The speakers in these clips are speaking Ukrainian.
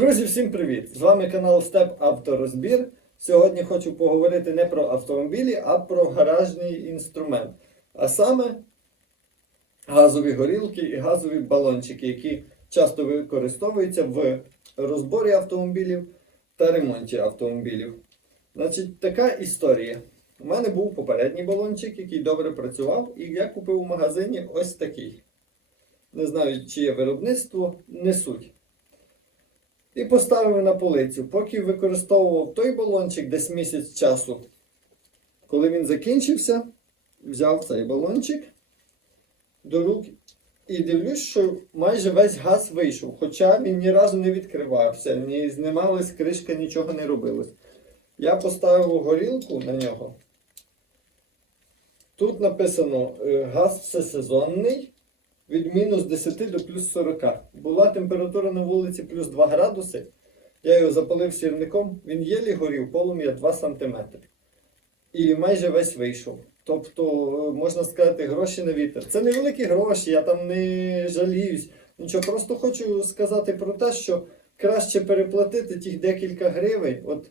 Друзі, всім привіт! З вами канал Степ Авторозбір. Сьогодні хочу поговорити не про автомобілі, а про гаражний інструмент. А саме газові горілки і газові балончики, які часто використовуються в розборі автомобілів та ремонті автомобілів. Значить, така історія. У мене був попередній балончик, який добре працював, і я купив у магазині ось такий. Не знаю, чи є виробництво, не суть. І поставив на полицю. Поки використовував той балончик десь місяць часу. Коли він закінчився, взяв цей балончик до рук і дивлюсь, що майже весь газ вийшов. Хоча він ні разу не відкривався, ні знімалась кришка, нічого не робилось. Я поставив горілку на нього. Тут написано е, газ всесезонний від мінус 10 до плюс 40. Була температура на вулиці плюс 2 градуси. Я його запалив сірником, він єлі горів полум'я 2 см. І майже весь вийшов. Тобто, е, можна сказати, гроші на вітер. Це невеликі гроші, я там не жаліюсь. Нічого, просто хочу сказати про те, що краще переплатити тих декілька гривень. От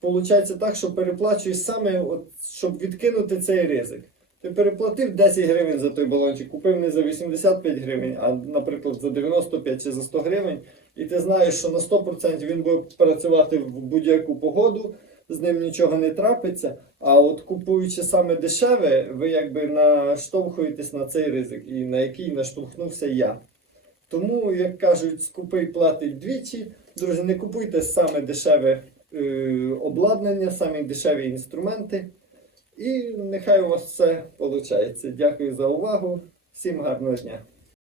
Получається так, що переплачуєш саме, от, щоб відкинути цей ризик. Ти переплатив 10 гривень за той балончик, купив не за 85 гривень, а, наприклад, за 95 чи за 100 гривень, і ти знаєш, що на 100% він буде працювати в будь-яку погоду, з ним нічого не трапиться. А от купуючи саме дешеве, ви якби наштовхуєтесь на цей ризик, і на який наштовхнувся я. Тому, як кажуть, скупий платить двічі. Друзі, не купуйте саме дешеве е, обладнання, самі дешеві інструменти. І нехай у вас все виходить. Дякую за увагу. Всім гарного дня!